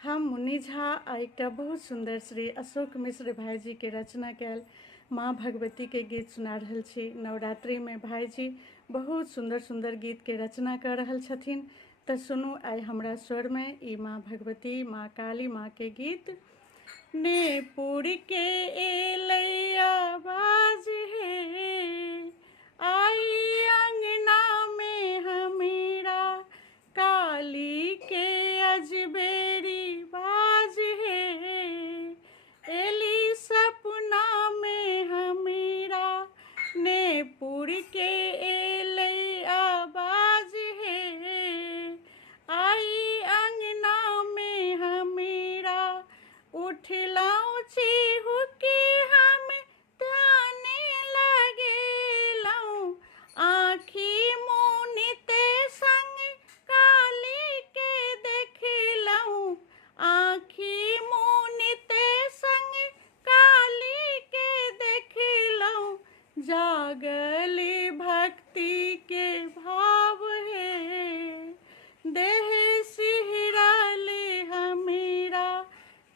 हम मुन्नी झा आ एकटा बहुत सुंदर श्री अशोक मिश्र भाईजी के रचना कैल माँ भगवती के गीत सुना रहल छी। नवरात्रि में भाईजी बहुत सुंदर सुंदर गीत के रचना कर रहल छथिन। तो सुनू आई हमरा स्वर में ई माँ भगवती माँ काली माँ के गीत। ने पुर के एलैया बाज है, आई अंगना में हमीरा काली के अजबेरी बाज है। एली सपना में हमीरा ने पुर के एलैया बाज है, आई अंगना में हमीरा उठलाऊ चीहू के हम ताने लगेलाऊ। आँखी मुनिते संग काली के देखलाऊ, आँखी मुनिते संग काली के देखलाऊ। जागली भक्ति के भाव है, देह सिहरले हमीरा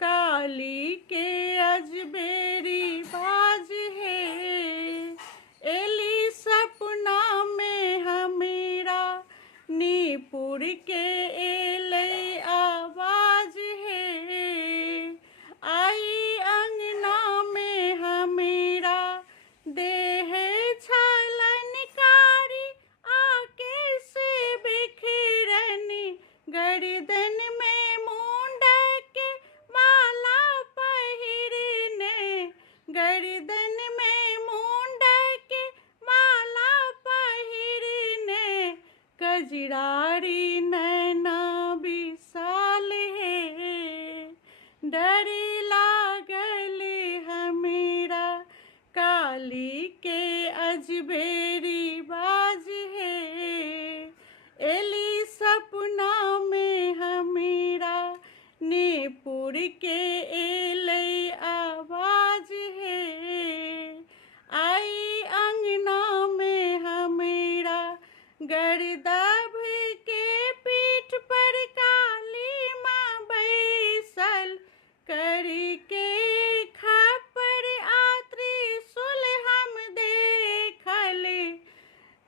काली के अजबेरी बाज है। एली सपना में हमीरा नीपुर के एले आवाज है, आई अंगना में हमीरा देह छलनकारी आके से बिखरनी। गर्दन में मुंड के माला पहिरने, गर्दन में मुंड के माला पहिरने। कजरारी नैना विशाल है, डर लागल हमीरा काली के अजबेरी बाज है। एली सपना में हमीरा नीपुर के एले आवाज है, आई अंगना में हमीरा गर्दभ के पीठ पर काली माँ बैसल। करके खपर आ त्रिशूल हम देखल,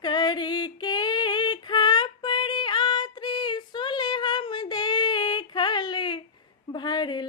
करके खपर आ त्रिशूल हम देखल। भर